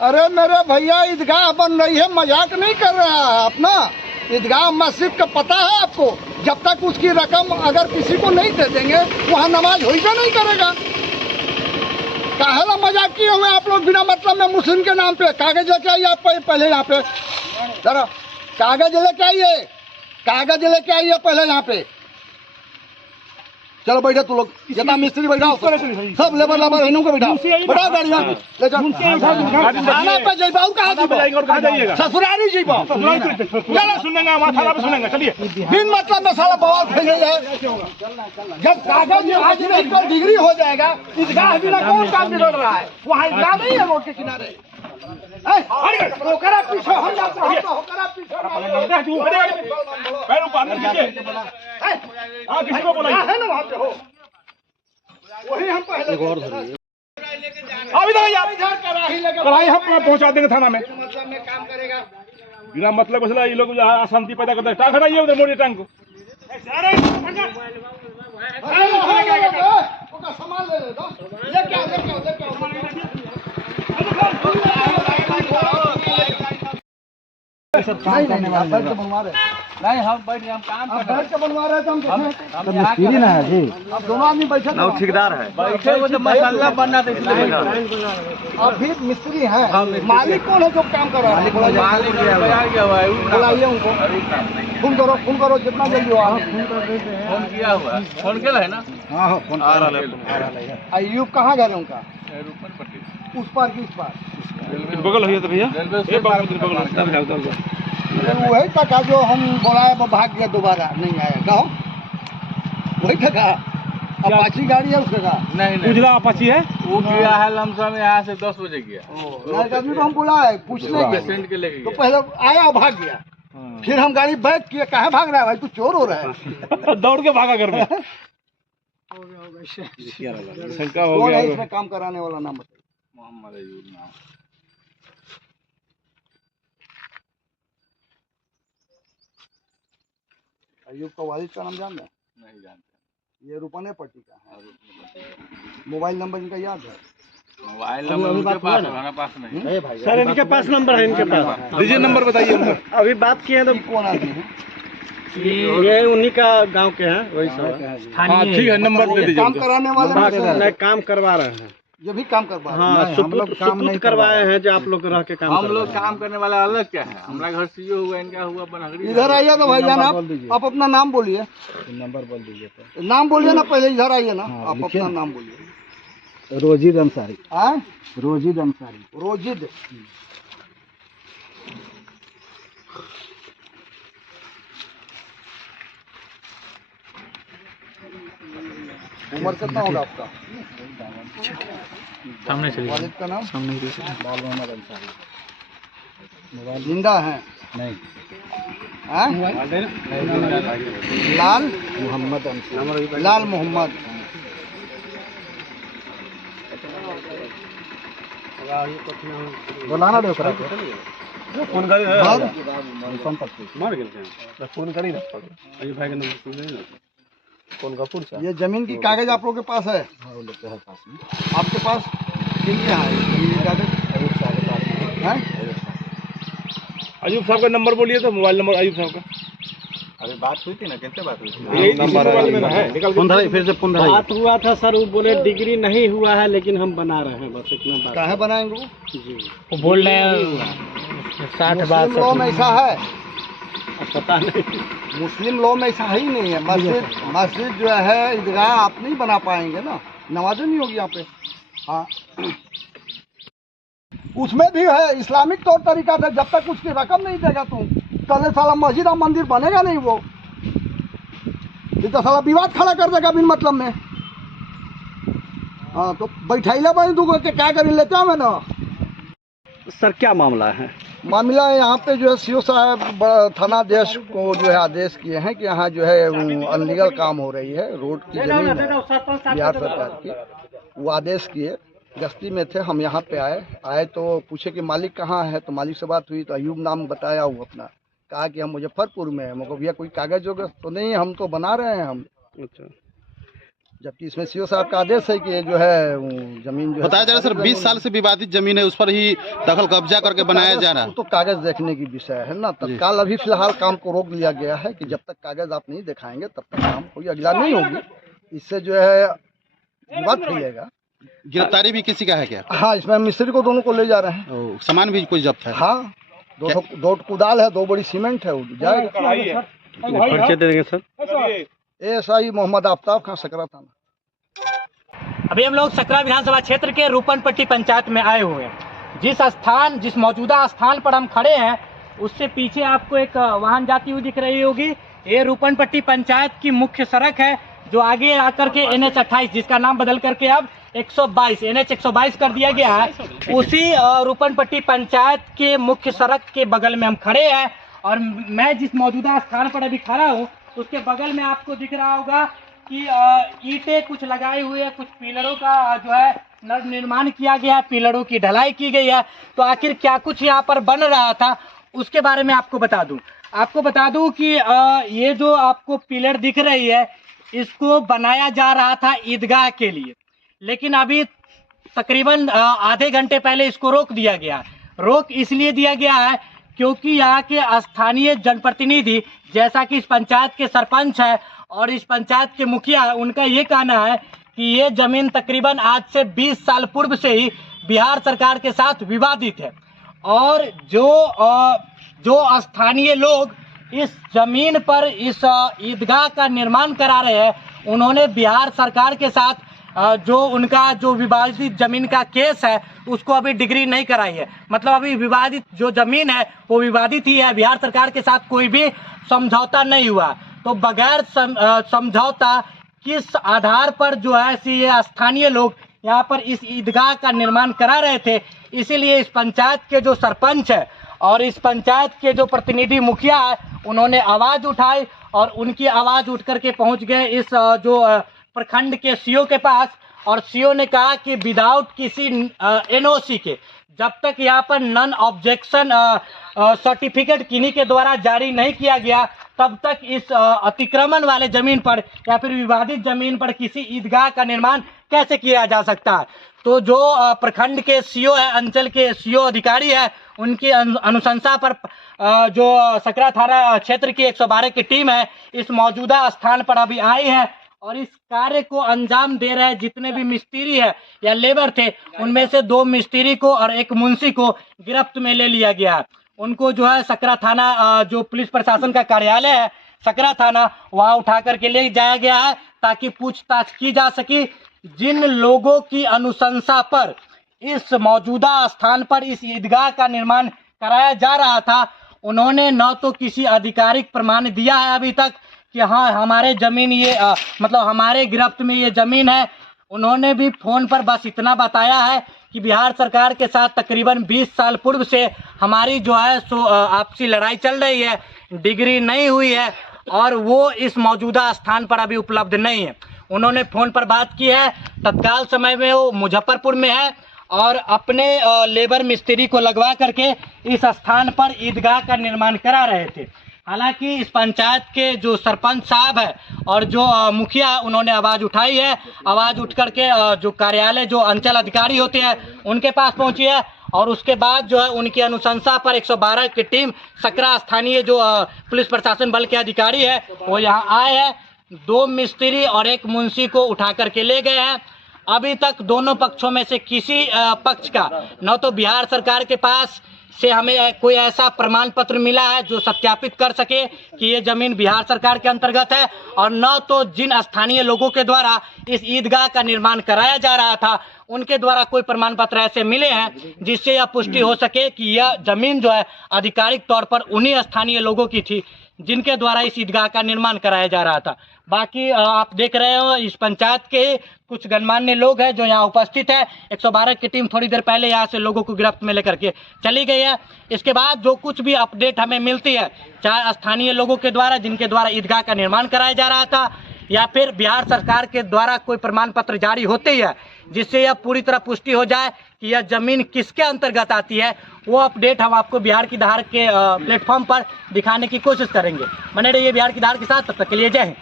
अरे मेरे भैया ईदगाह बन रही है, मजाक नहीं कर रहा है अपना। ईदगाह मस्जिद का पता है आपको? जब तक उसकी रकम अगर किसी को नहीं दे देंगे वहाँ नमाज होगा नहीं करेगा। काहेला मजाक किए हुए आप लोग बिना मतलब में मुस्लिम के नाम पे। कागज लेके आइए आप पहले यहाँ पे, जरा कागज लेके आइए, कागज लेके आइए पहले यहाँ पे। चलो बैठो तू लोग, जितना मिस्त्री बैठाओ सब लेबर लेबर इन्हों को बैठाओ, बैठाओ गाड़ी में ले जाओ। थाना पे जइबाऊ कहाँ जाइएगा? ससुरारी जइबाऊ, सुनेंगे वहाँ थाना पे सुनेंगे। चलिए बिन मतलब में साला बवाल फैले है। जब कागज आज मेडिकल डिग्री हो जाएगा, ईदगाह बिना कौन काम बिगड़ रहा है? वहाँ ईदगाह नहीं है रोड के किनारे। होकर पीछे हम जाते हैं, होकर पीछे किसी को बोला है ना वहाँ पे हो, वही हम पहले अभी तक कढ़ाई हम पहुँचा देंगे थाना में। मतलब में काम करेगा बिना मतलब मसला ये लोग अशांति पैदा करते हैं। टांग हटाइए उधर मोड़ी टांग को। सामान ले लेके आओ, लेके आओ, लेके आओ। नहीं बनवा रहे नहीं, हम बैठ गए, हम काम कर रहे हैं। बनवा रहे थे हम मिस्त्री ना है जी, अब दोनों आदमी बैठे ना ठेकेदार है, बैठे वो तो मसाला बनना था इसलिए। अभी मिस्त्री है, मालिक कौन है जो काम कर रहा है? बुलाइए उनको, फोन करो जितना जल्दी हो आप। फोन किया हुआ है, फोन किया है ना? हाँ फोन आ रहा है। अयूब कहाँ जा रहे हैं उनका? उस पार की इस पार बगल हो तो भैया वही टका जो हम बोलाए वो भाग गया, दोबारा नहीं आया। कहो वही टका अपाची गाड़ी है उसका? नहीं उजला अपाची है, वो गया है लमसम यहाँ से 10 बजे गया। आदमी को हम बुलाए पूछने पेशेंट के लेके तो पहले आया और भाग गया। फिर हम गाड़ी बैक किए, कहाँ भाग रहा है भाई, तू चोर हो रहा है? दौड़ के भागा घर में। शंका हो कौन गया। है इसमें काम कराने वाला? नाम बताइए। मोहम्मद अयूब नाम। अयूब का वालिद का नाम जान रहे? नहीं जानते। ये रुपने पट्टी का है। मोबाइल नंबर इनका याद है? मोबाइल नंबर उनके पास है, हमारे पास नहीं। सर इनके पास नंबर है, इनके पास दीजिए नंबर बताइए उनका। अभी बात किए तो कौन आदमी है? ये उन्हीं का गांव के हैं, वही सब। हाँ ठीक है, नंबर दे दीजिए काम उनका। कराने वाले नहीं, काम करवा रहे हैं। ये भी काम करवा रहे हैं। हाँ, सुपुत करवाए हैं जो आप लोग रह के काम हम कर लोग रहे हैं। काम करने वाला अलग क्या है? हमारा घर सीओ हुआ, इनका हुआ बनहरी। इधर आइए तो भाईजान, आप अपना नाम बोलिए। नंबर बोल दीजिए तो। नाम बोलिए ना, पहले इधर आइए ना, आप अपना नाम बोलिए। रोजिद अंसारी। हाँ, रोजिद अंसारी। रोजिद। उम्र कितना होगा आपका? सामने चलिए। वालिद का नाम? सामने लाल मोहम्मद अंसारी। मोबाइल जिंदा है? नहीं, हाँ? लाल मोहम्मद अंसारी। लाल मोहम्मद। बोलाना दो करा फोन करी मार फोन करी अभी भाई का नंबर सुन रहे कौन कपूर से। ये जमीन की कागज आप लोग के पास है? हाँ, वो लोग के है पास में। आपके पास किनके यहाँ है जमीन की कागज? अयूब साहब के पास में। हैं? अयूब साहब का नंबर बोलिए तो, मोबाइल नंबर अयूब साहब का। अभी बात हुई थी ना, कैसे बात हुई थी? यही नंबर है, निकल फोन धराइए, फिर से फोन धराइए। बात हुआ था सर, वो बोले डिग्री नहीं हुआ है लेकिन हम बना रहे हैं, बस इतना बात। काहे बनाएंगे वो? जी, वो बोल रहे हैं 60 बात। मुस्लिम लॉ में ऐसा है? अब पता नहीं। मुस्लिम लॉ में ऐसा ही नहीं है। मस्जिद जो है ईदगाह आप नहीं बना पाएंगे ना, नमाज़ें नहीं होगी यहाँ पे। हाँ, उसमें भी है इस्लामिक तौर तरीका था, जब तक उसकी रकम नहीं देगा तुम तले साला मस्जिद और मंदिर बनेगा नहीं। वो ये तो साला विवाद खड़ा कर देगा बिन मतलब में। हाँ, तो बैठाइला बनी दूंगा कि क्या करी लेते हैं ना। सर क्या मामला है? मामला है यहाँ पे जो है सीओ साहब थानाध्यक्ष को जो है आदेश किए हैं कि यहाँ जो है अनलीगल काम हो रही है, रोड की जमीन है बिहार सरकार की। वो आदेश किए, गश्ती में थे, हम यहाँ पे आए तो पूछे कि मालिक कहाँ है, तो मालिक से बात हुई तो अयूब नाम बताया वो अपना। कहा कि हम मुजफ्फरपुर में हैं। मुझको भैया कोई कागज वगैरह तो नहीं, हम तो बना रहे हैं हम। अच्छा, जबकि इसमें सीओ साहब का आदेश है कि ये जो है वो जमीन जो है बताया जा रहा है सर 20 साल से विवादित जमीन है, उस पर ही दखल कब्जा करके बनाया जा रहा है। वो तो कागज देखने की विषय है ना। तत्काल अभी फिलहाल काम को रोक लिया गया है कि जब तक कागज आप नहीं दिखाएंगे तब तक काम कोई अगला नहीं होगी। इससे जो है विवाद फैलेगा। गिरफ्तारी भी किसी का है क्या? हाँ, इसमें मिस्त्री को दोनों को ले जा रहे हैं। सामान भी कोई जब्त है? हाँ, दो कुदाल है, 2 बड़ी सीमेंट है, वो जाएगा। परिचय दे देंगे सर। ASI मोहम्मद आफ्ताब खान, सकरा थाना। अभी हम लोग सकरा विधानसभा क्षेत्र के रूपनपट्टी पंचायत में आए हुए हैं। जिस मौजूदा स्थान पर हम खड़े हैं उससे पीछे आपको एक वाहन जाती हुई दिख रही होगी। ये रूपनपट्टी पंचायत की मुख्य सड़क है जो आगे आकर के NH 28, जिसका नाम बदल करके अब 122 NH 122 कर दिया गया है, उसी रूपनपट्टी पंचायत के मुख्य सड़क के बगल में हम खड़े हैं। और मैं जिस मौजूदा स्थान पर अभी खड़ा हूँ उसके बगल में आपको दिख रहा होगा कि ईंटें कुछ लगाई हुई है, कुछ पिलरों का जो है निर्माण किया गया है, पिलरों की ढलाई की गई है। तो आखिर क्या कुछ यहाँ पर बन रहा था उसके बारे में आपको बता दूं कि ये जो आपको पिलर दिख रही है इसको बनाया जा रहा था ईदगाह के लिए, लेकिन अभी तकरीबन आधे घंटे पहले इसको रोक दिया गया। रोक इसलिए दिया गया है क्योंकि यहाँ के स्थानीय जनप्रतिनिधि, जैसा कि इस पंचायत के सरपंच है और इस पंचायत के मुखिया है, उनका ये कहना है कि ये जमीन तकरीबन आज से 20 साल पूर्व से ही बिहार सरकार के साथ विवादित है। और जो स्थानीय लोग इस जमीन पर इस ईदगाह का निर्माण करा रहे हैं, उन्होंने बिहार सरकार के साथ जो उनका जो विवादित जमीन का केस है उसको अभी डिग्री नहीं कराई है। मतलब अभी विवादित जो जमीन है वो विवादित ही है, बिहार सरकार के साथ कोई भी समझौता नहीं हुआ। तो बगैर समझौता किस आधार पर जो है ये स्थानीय लोग यहाँ पर इस ईदगाह का निर्माण करा रहे थे। इसीलिए इस पंचायत के जो सरपंच है और इस पंचायत के जो प्रतिनिधि मुखिया है, उन्होंने आवाज़ उठाई और उनकी आवाज़ उठ करके पहुँच गए इस जो प्रखंड के सीओ के पास। और सीओ ने कहा कि विदाउट किसी NOC के, जब तक यहाँ पर नॉन ऑब्जेक्शन सर्टिफिकेट किन्हीं के द्वारा जारी नहीं किया गया, तब तक इस अतिक्रमण वाले ज़मीन पर या फिर विवादित ज़मीन पर किसी ईदगाह का निर्माण कैसे किया जा सकता है। तो जो प्रखंड के सीओ है, अंचल के सीओ अधिकारी है, उनकी अनुशंसा पर जो सकरा थाना क्षेत्र की 112 की टीम है इस मौजूदा स्थान पर अभी आई है और इस कार्य को अंजाम दे रहे हैं। जितने भी मिस्त्री है या लेबर थे, उनमें से 2 मिस्त्री को और 1 मुंशी को गिरफ्त में ले लिया गया। उनको जो है सकरा थाना जो पुलिस प्रशासन का कार्यालय है सकरा थाना, वहाँ उठा करके ले जाया गया है ताकि पूछताछ की जा सके। जिन लोगों की अनुशंसा पर इस मौजूदा स्थान पर इस ईदगाह का निर्माण कराया जा रहा था, उन्होंने न तो किसी आधिकारिक प्रमाण दिया है अभी तक कि हाँ हमारे ज़मीन ये मतलब हमारे गिरफ्त में ये ज़मीन है। उन्होंने भी फ़ोन पर बस इतना बताया है कि बिहार सरकार के साथ तकरीबन 20 साल पूर्व से हमारी जो है सो आपसी लड़ाई चल रही है, डिग्री नहीं हुई है और वो इस मौजूदा स्थान पर अभी उपलब्ध नहीं है। उन्होंने फ़ोन पर बात की है। तत्काल समय में वो मुजफ्फरपुर में है और अपने लेबर मिस्त्री को लगवा करके इस स्थान पर ईदगाह का निर्माण करा रहे थे। हालांकि इस पंचायत के जो सरपंच साहब है और जो मुखिया, उन्होंने आवाज़ उठाई है। आवाज़ उठ करके जो कार्यालय जो अंचल अधिकारी होते हैं उनके पास पहुंची है और उसके बाद जो है उनकी अनुशंसा पर 112 की टीम सकरा स्थानीय जो पुलिस प्रशासन बल के अधिकारी है वो यहाँ आए हैं। 2 मिस्त्री और 1 मुंशी को उठा करके ले गए हैं। अभी तक दोनों पक्षों में से किसी पक्ष का न तो बिहार सरकार के पास से हमें कोई ऐसा प्रमाण पत्र मिला है जो सत्यापित कर सके कि ये ज़मीन बिहार सरकार के अंतर्गत है, और न तो जिन स्थानीय लोगों के द्वारा इस ईदगाह का निर्माण कराया जा रहा था उनके द्वारा कोई प्रमाण पत्र ऐसे मिले हैं जिससे यह पुष्टि हो सके कि यह ज़मीन जो है आधिकारिक तौर पर उन्हीं स्थानीय लोगों की थी जिनके द्वारा इस ईदगाह का निर्माण कराया जा रहा था। बाकी आप देख रहे हो इस पंचायत के कुछ गणमान्य लोग हैं जो यहाँ उपस्थित है। 112 की टीम थोड़ी देर पहले यहाँ से लोगों को गिरफ्त में लेकर के चली गई है। इसके बाद जो कुछ भी अपडेट हमें मिलती है, चाहे स्थानीय लोगों के द्वारा जिनके द्वारा ईदगाह का निर्माण कराया जा रहा था या फिर बिहार सरकार के द्वारा कोई प्रमाण पत्र जारी होते ही है जिससे यह पूरी तरह पुष्टि हो जाए कि यह ज़मीन किसके अंतर्गत आती है, वो अपडेट हम आपको बिहार की धार के प्लेटफॉर्म पर दिखाने की कोशिश करेंगे। बने रहिए बिहार की धार के साथ, तब तक के लिए जय हिंद।